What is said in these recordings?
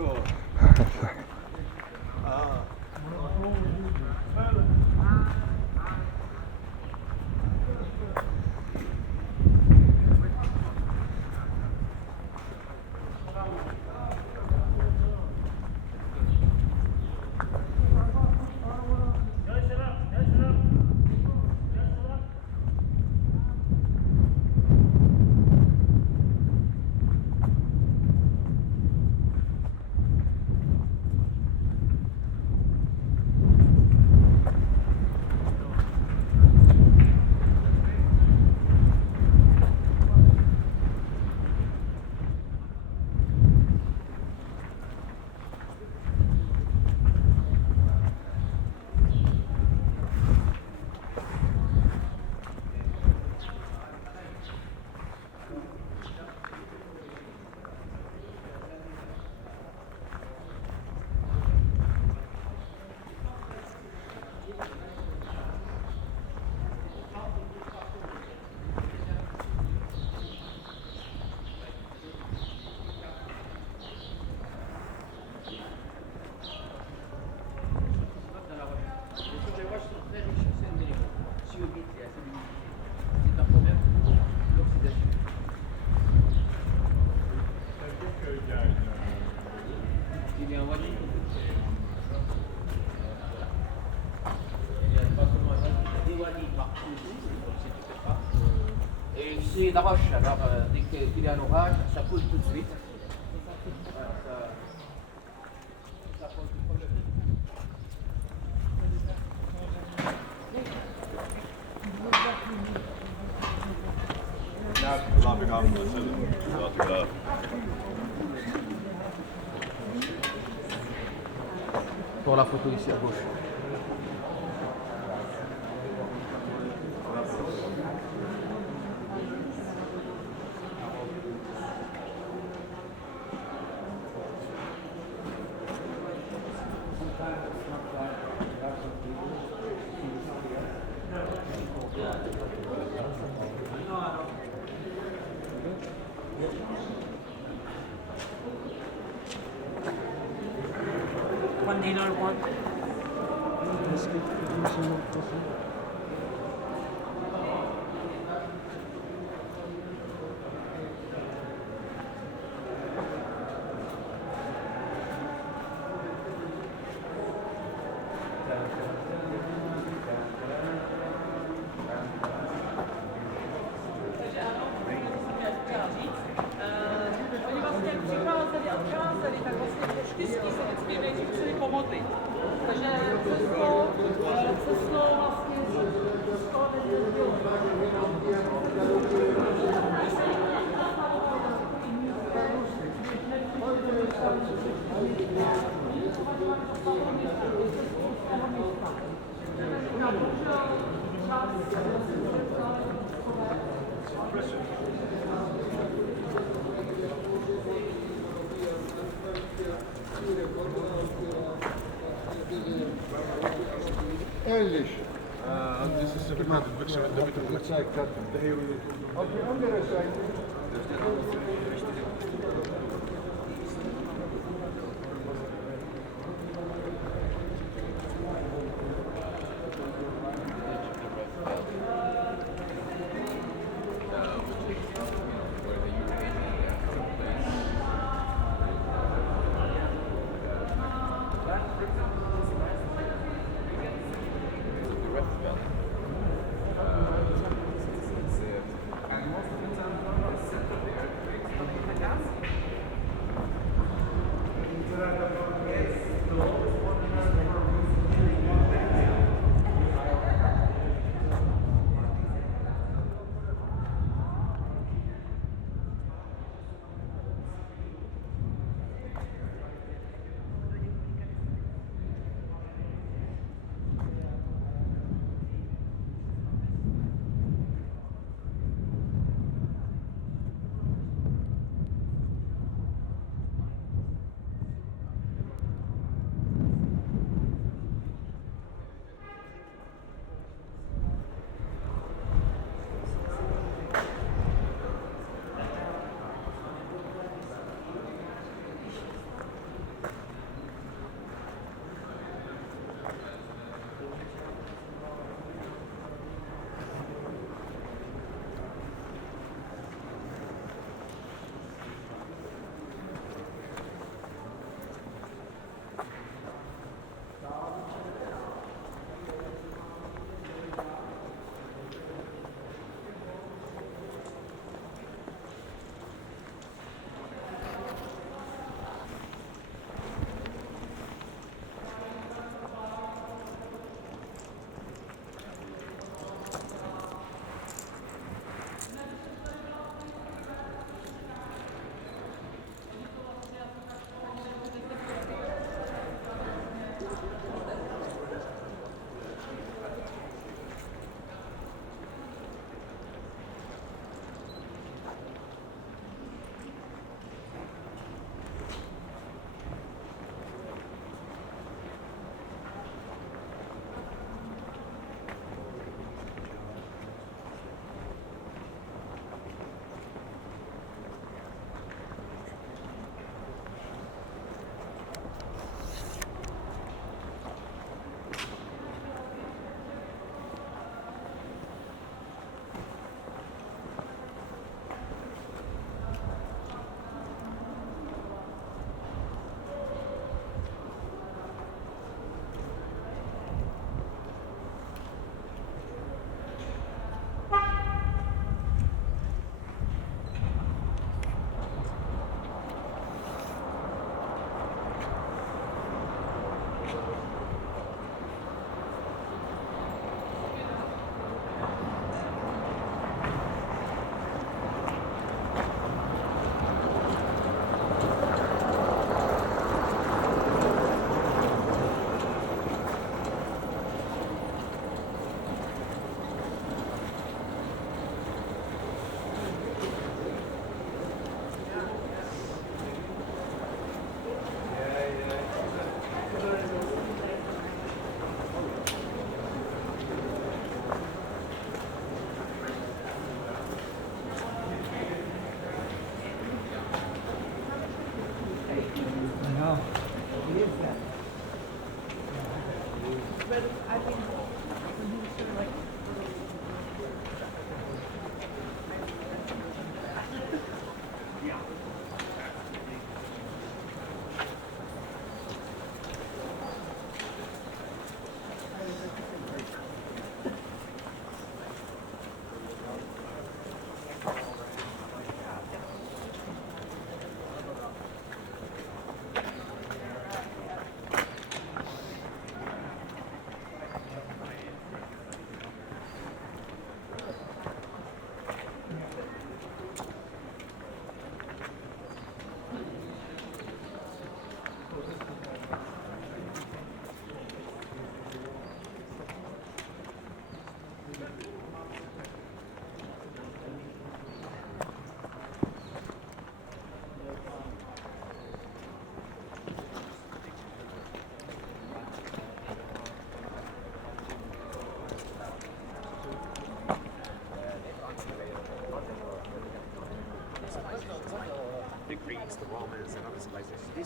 D'accord. Ah. Et c'est la roche, alors dès qu'il y a un orage, ça coule tout de suite. Ça pose du problème. Laat ik aan zullen. Pour la photo ici à gauche. $1 English. Dit is de maand, ik zeg dat ik het zeg. De hele. Op de andere zijde.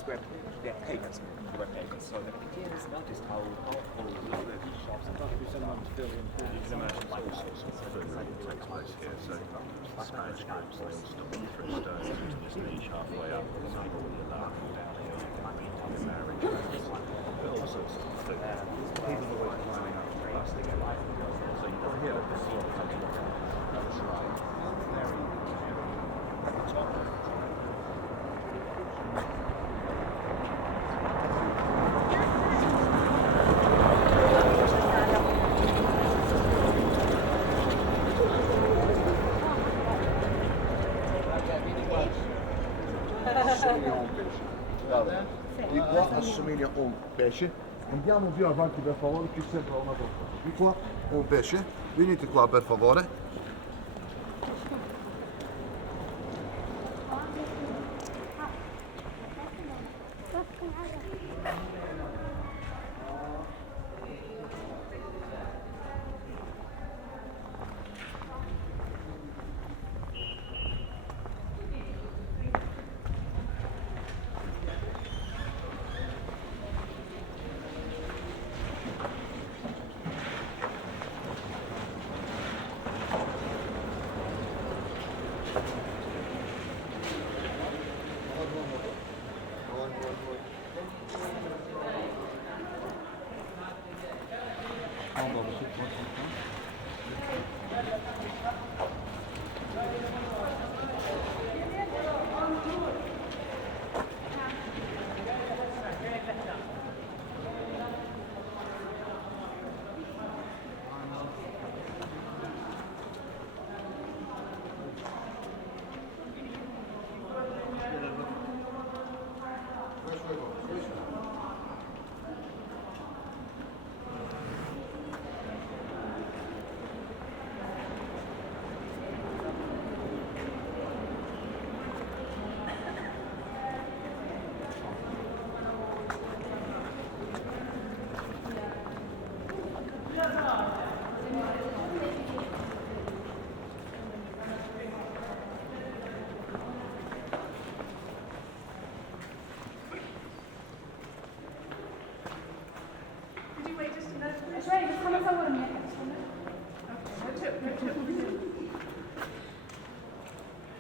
where they're pagans. They were pagans. So the Phoenicians noticed how loaded shops and people are. You can imagine all sorts of food takes place here. So Spanish groups, they all stop and throw stones into this niche halfway up. There's people with the lark down here, marriage rooms, but all sorts of food. People are always lining up for us to get light. So you can hear this sort of country. That's right. Very top. Di qua assomiglia a un pesce. Andiamo più avanti per favore, qui sembra una cosa. Di qua un pesce, venite qua per favore.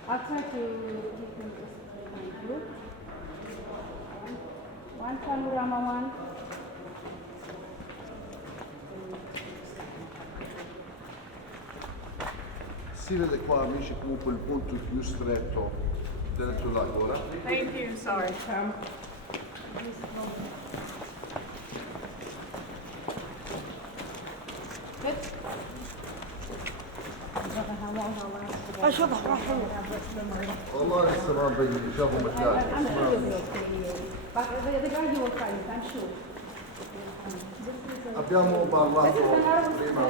I'll try to keep them just group. One panorama one. Si vede qua amici comunque il punto più stretto dentro la gola. Thank you. Sorry, Tom. Good. والله لسه ما مبين شافوا مكان. I'm sure you'll be okay. But the guy you will find, I'm sure. Abbiamo parlato This is another prima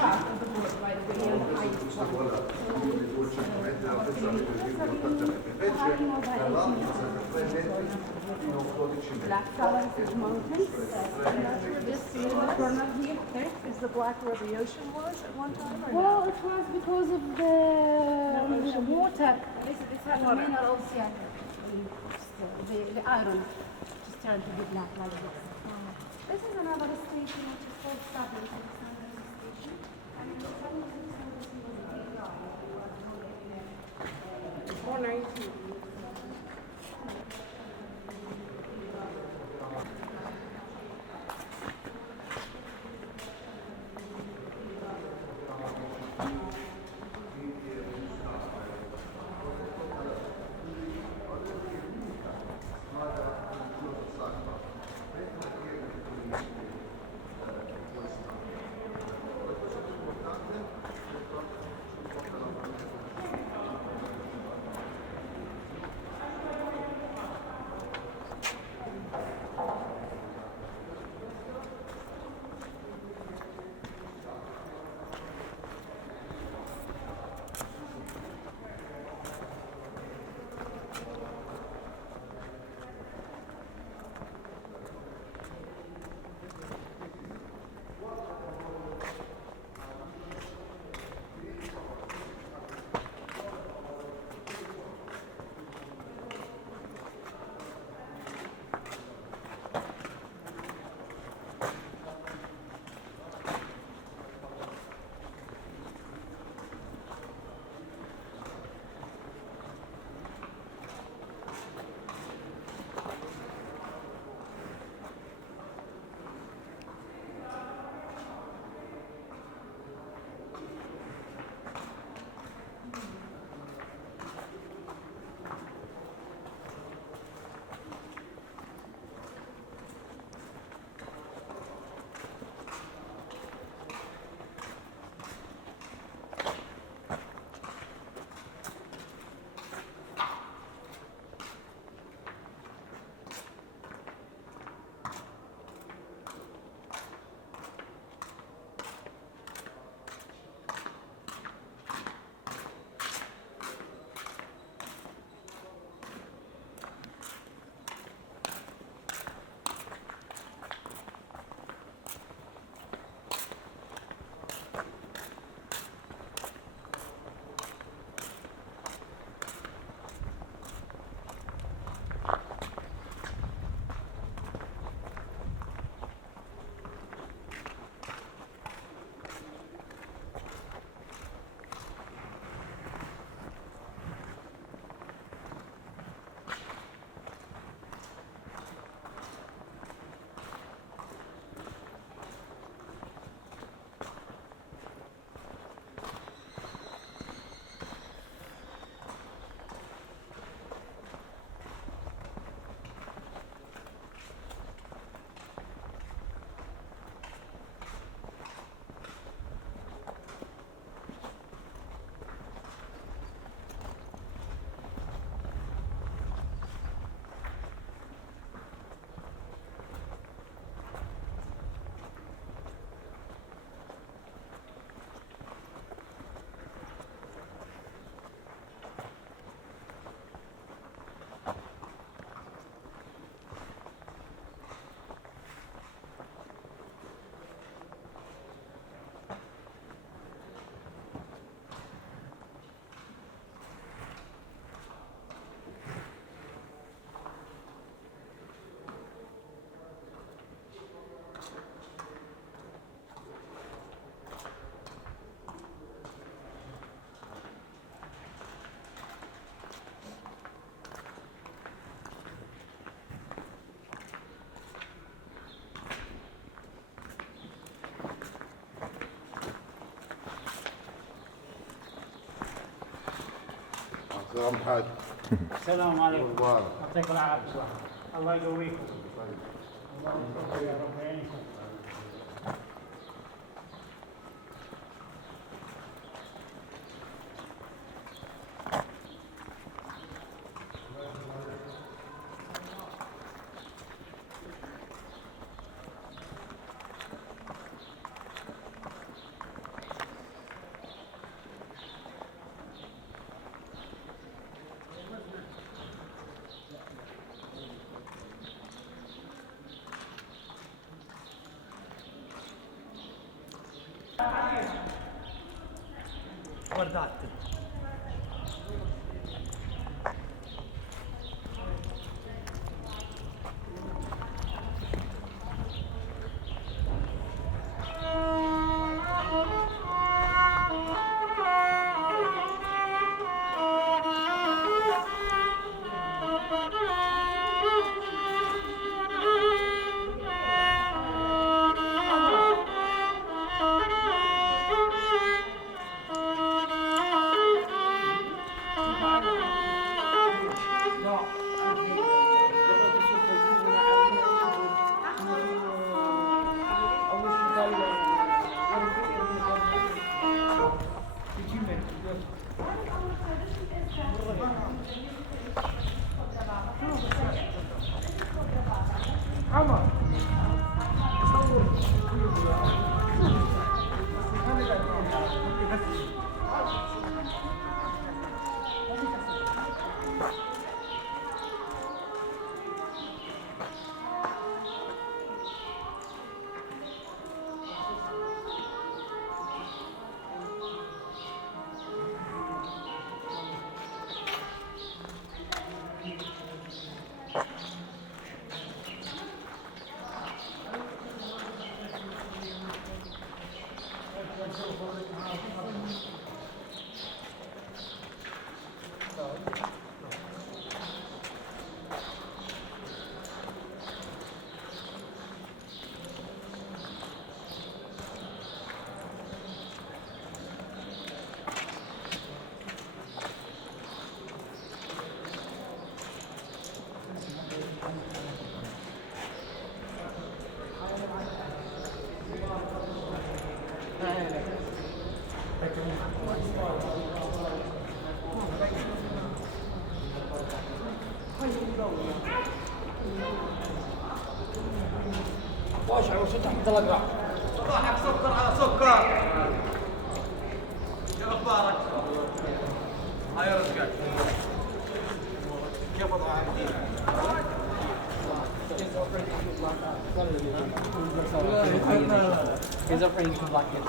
part of the book, by the way, on the height. quella di 200 metri la pensare che è 80 metri. Invece dall'altro sempre 3 metri fino a 12 metri. Black color is mountains. This in the corner here. Okay. Is the black where the ocean was at one time? Or Well, it was because of the water. It's like minerals, yeah. The iron. Just trying to be black like this. This is another station which is called Southern Alexander Station. And the Southern Alexander Station was a big yard. 419. سلام حاج. السلام عليكم. مبارك. يعطيك العافيه. الله يقويكم. الله يوفقكم يا رب يعينكم. صباحك سكر على سكر. شو اخبارك؟ هاي رزقك. كيف وضعك؟ He's afraid to block it.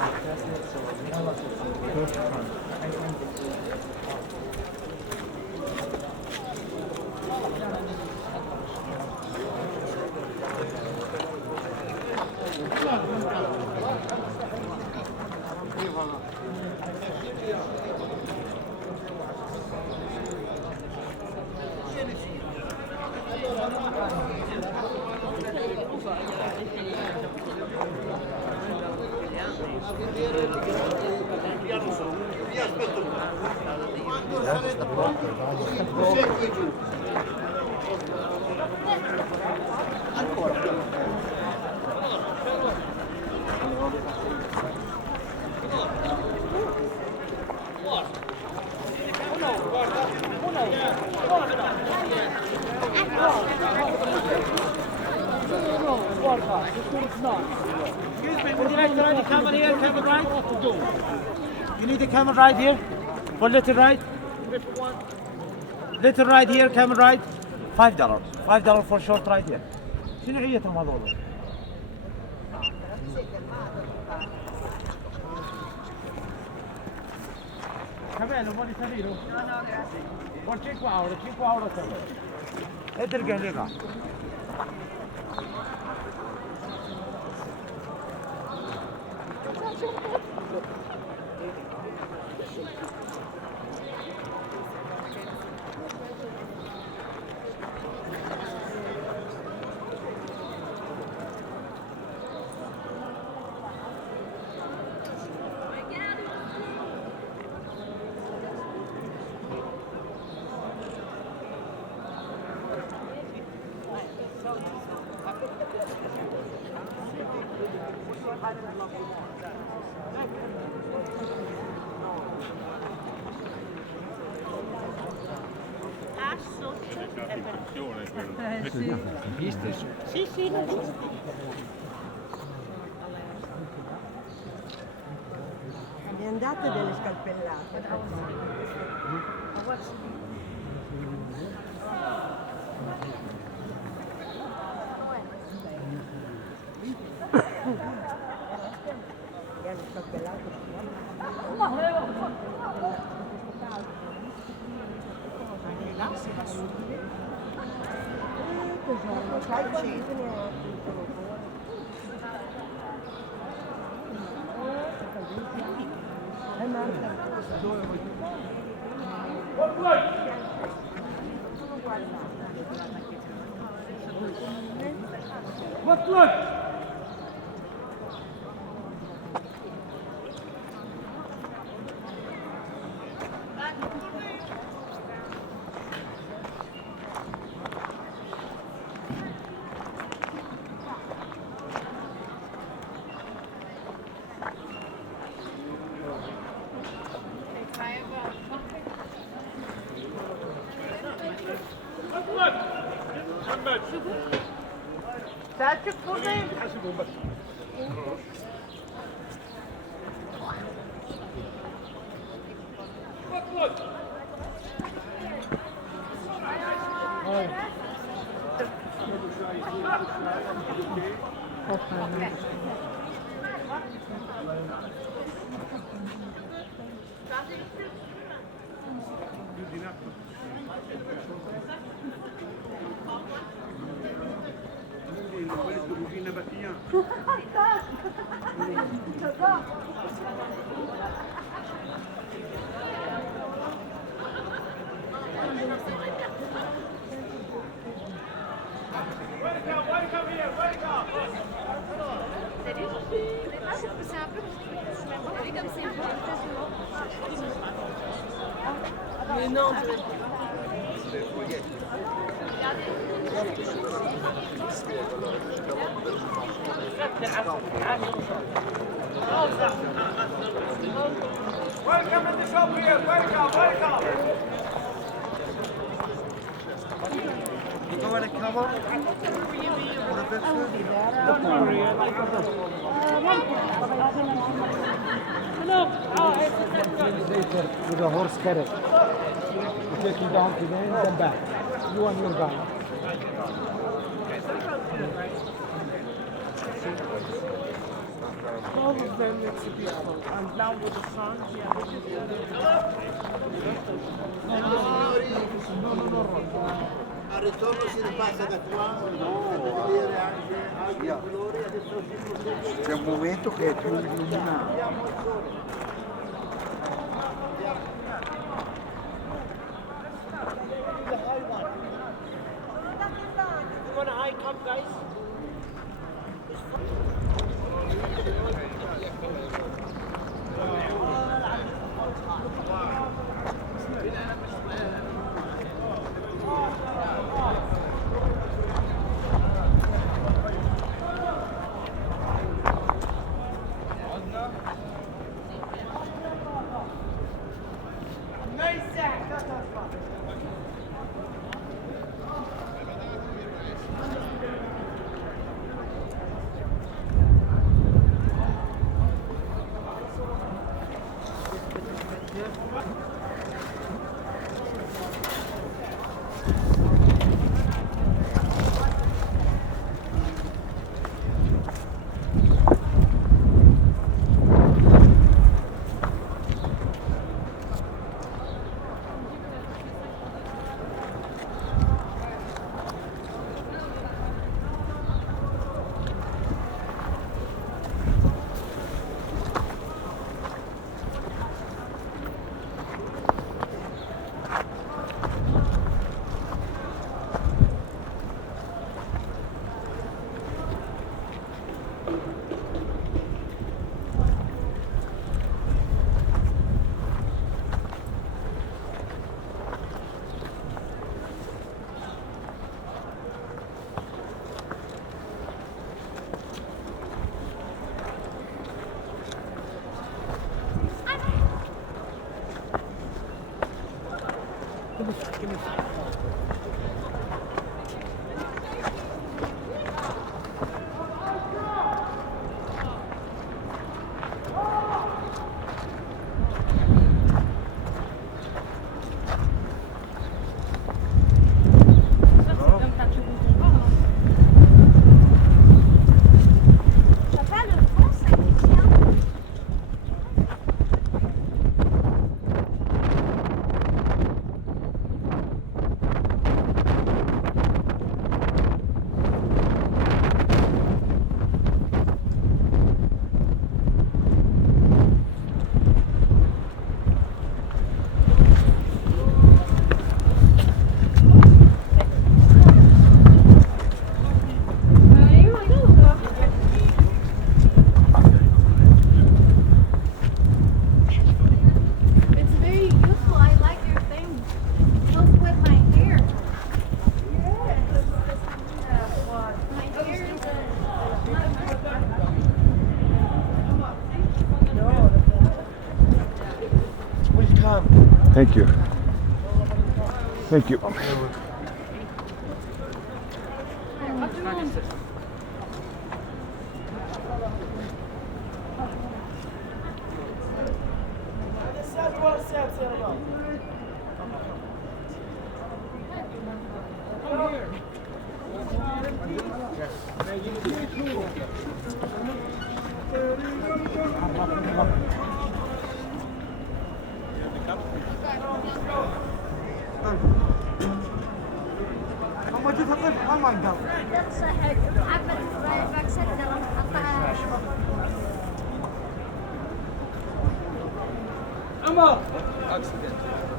You need a camera right here? For little right? Little right here, camera right? $5. $5 for short right here. شنو نوعيتهم هذول؟ كمان ما يسويله. Por 5 euros também. É درجة ليها. Mi andate delle scalpellate. Mi hanno scalpellato. Non sai quanti ne ha? Selçuk buradayım. Mais non, Welcome in the shop here. Welcome, welcome. You want to come up? Don't worry, I like it. With a horse carriage. You take you down to there and then back. You and your guy. all of them it's beautiful. And now with the sun, Al ritorno si ripassa da qua per vedere anche altri colori, adesso si C'è un momento che è più illuminato. You want a high cup, guys? It's very useful. I like your thing. Helps with my hair. My hair is Thank you. Thank you. Dat is het. Ahmed Rayak Sekdalam apa?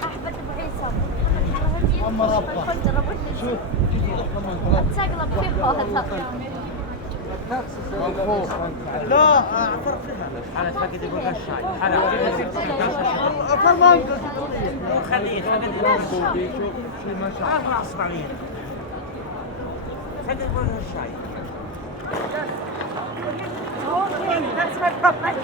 أحمد أبو عيسى. شوف. تقلب فيه هذا. لا اعترف فيها. حالة فقد يقول الشاي. حالة فرمان خليه أربع أصبعين. فقد يقول الشاي. That's my problem.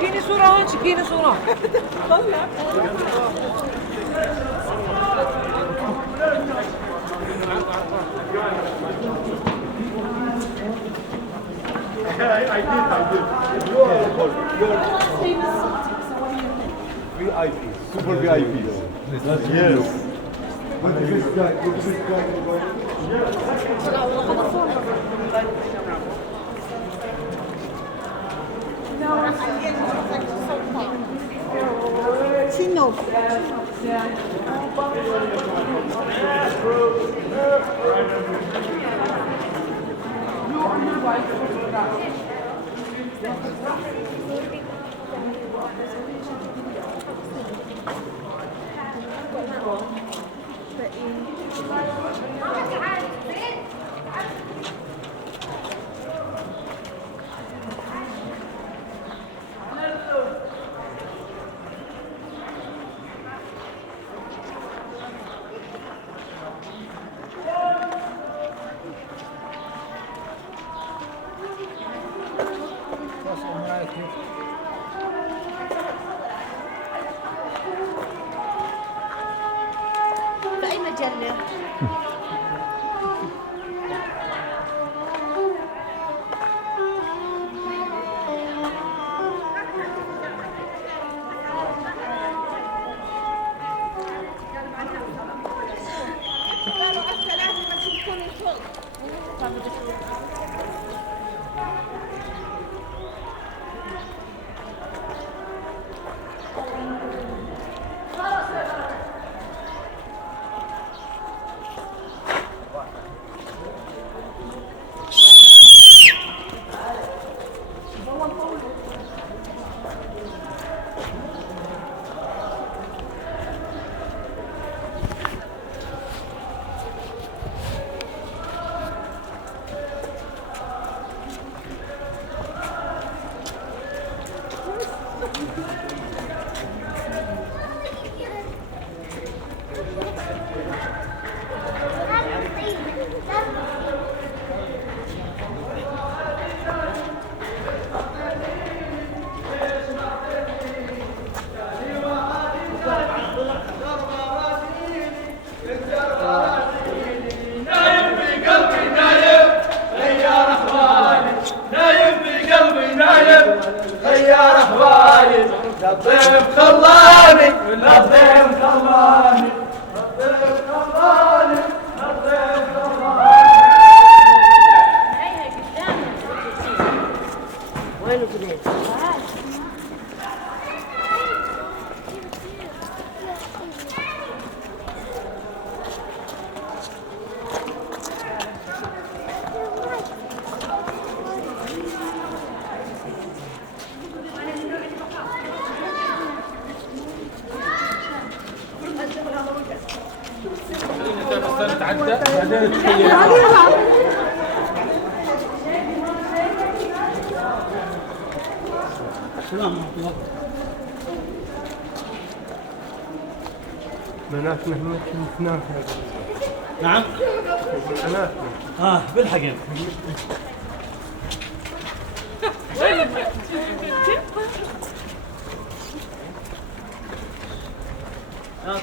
جيني صورة هون جيني صورة. I did. VIP, super VIPs. Yes. Look at this guy. Look at this guy. Chino. في أي مجلة؟ لطيف خلاني لطيف خلاني لطيف خلاني لطيف خلاني. هي قدامك. وين البنيت؟ بناتنا هنا شفناها. نعم. بناتنا. بالحقيقة.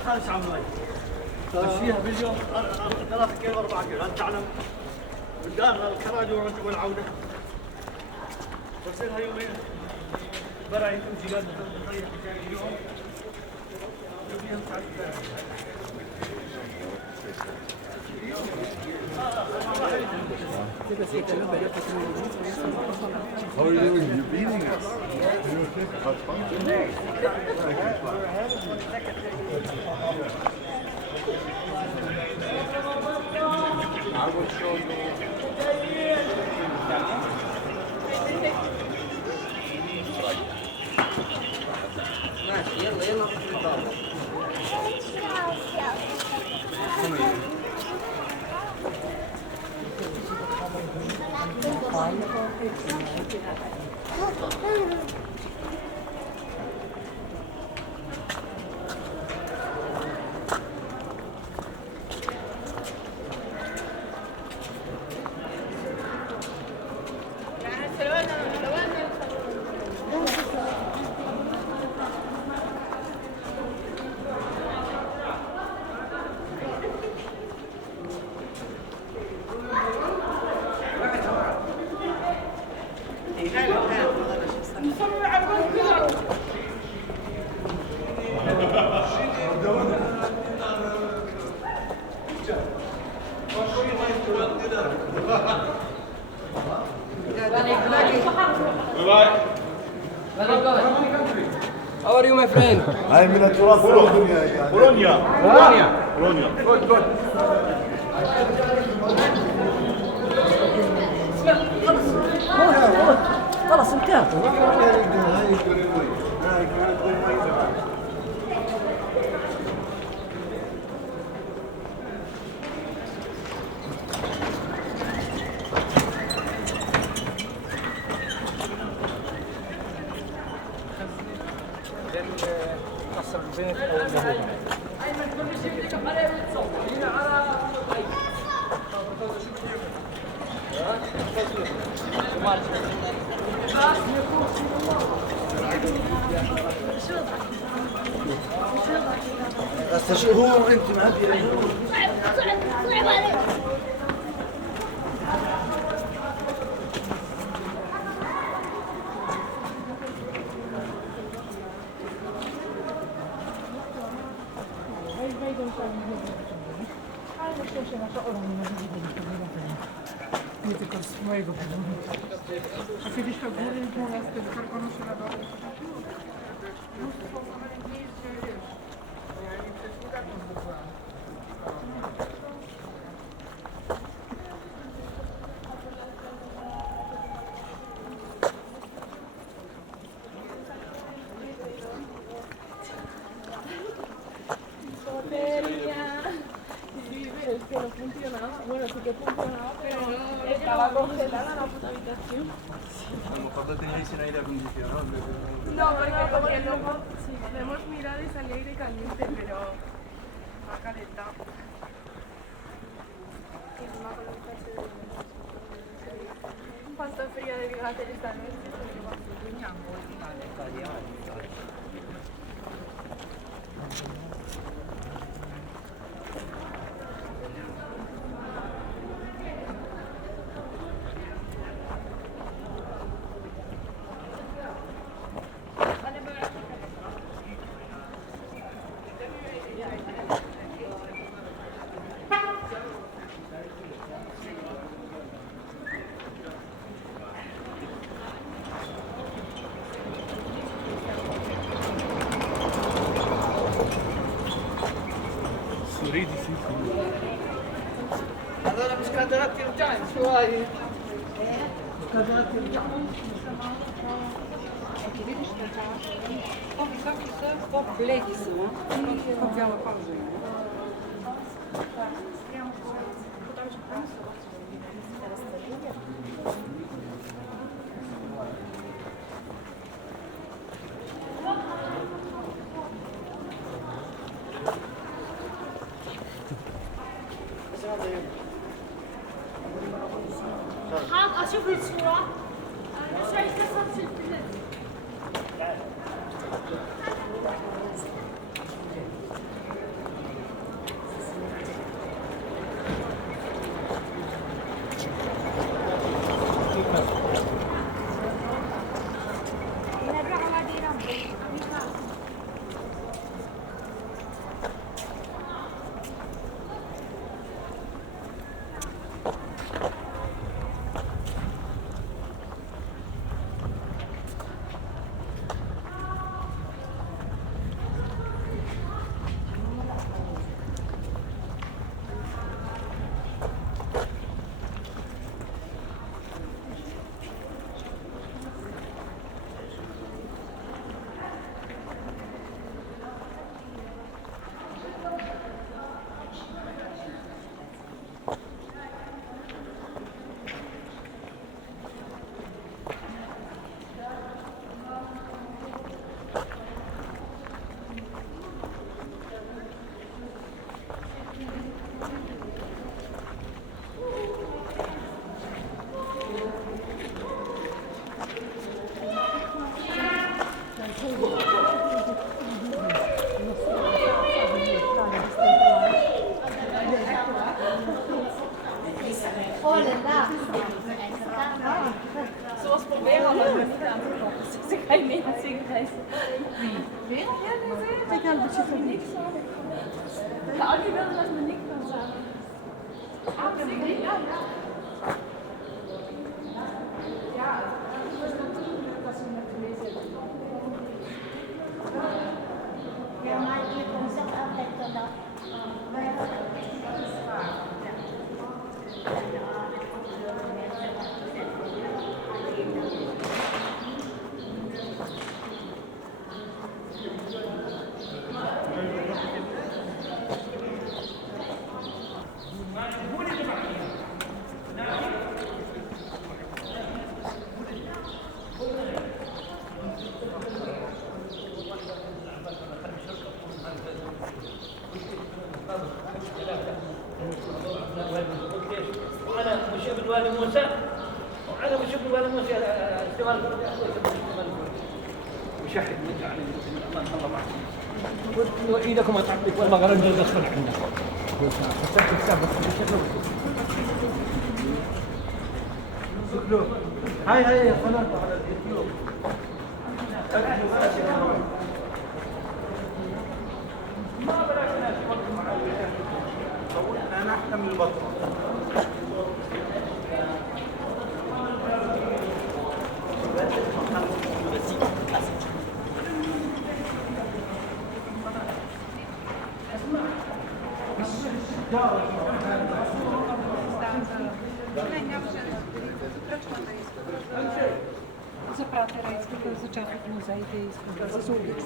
خالص عمري. مشيها باليوم 3 كيلو 4 كيلو. أنت تعلم قدام الخراج والعودة. بصيرها يومين. براي تمشي قد تريح اليوم. How are you doing? You're beating us. Are you okay? That's fine. I will show you. ماشي يلا يلا نروح للباب. How are you, my friend? هاي من التراث الأردني يعني. بولونيا. Good, good. خلاص انتهت. قصر البيت او النهوضة. هسه شهور انت ما صعب عليك. Preferisco góry, bo nas ten karkonosz na dole. Mnóstwo mniejsze, wiesz. Ja nie przeszkadzam w ogóle. Que no funcionaba, bueno, sí que funcionaba, pero estaba congelada la puta habitación. A lo mejor lo teníais en aire acondicionado. No, porque luego sí, podemos mirar y sale aire caliente, pero va calentado. ¿Cuánto frío debí hacer esta noche? قادرة ترجعين شوية. قادرة ترجعين. اشوف الصورة. انا شايفة قصة الفيلم. Zoals proberen we het niet aan te kloppen. Dus ik ga je mee met zingen. Wie? Weer? Ja, nee, ik ga een beetje van niks aan. Ja, die wilde dat me niks kan zijn. Ah, zingen? Ja, ja. Ja, dat is natuurlijk als we met de mee zitten. Ja, maar je kon zelf altijd dat. وأنا مشيب الوالي موسى وأنا مشيب الوالي موسى اشتغل وشحد نجعل الله معكم وإيدكم أتعبك والمغرب ندخل عندنا هاي قناة على اليوتيوب ما بلاش ناس يوقفوا مع انا احكم البطل. Zapraterajskiego z czasów muzejów, z ulic.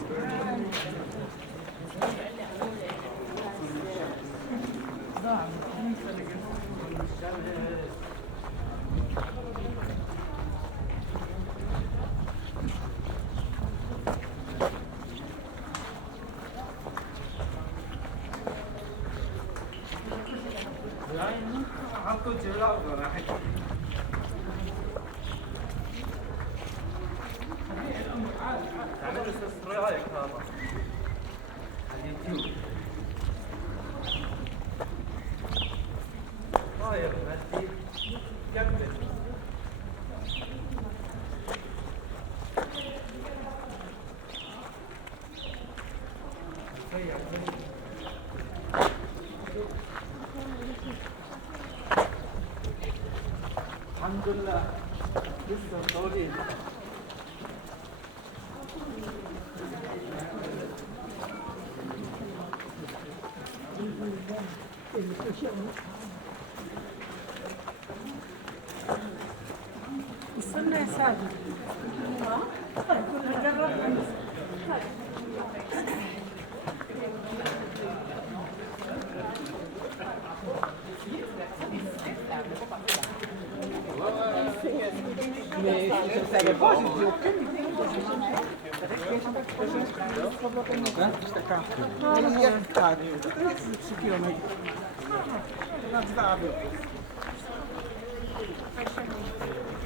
الحمد لله لسه طويل استنى يا ساجد. كلها جرب. Mais je ne savais pas, j'ai dit aucune. Thank you.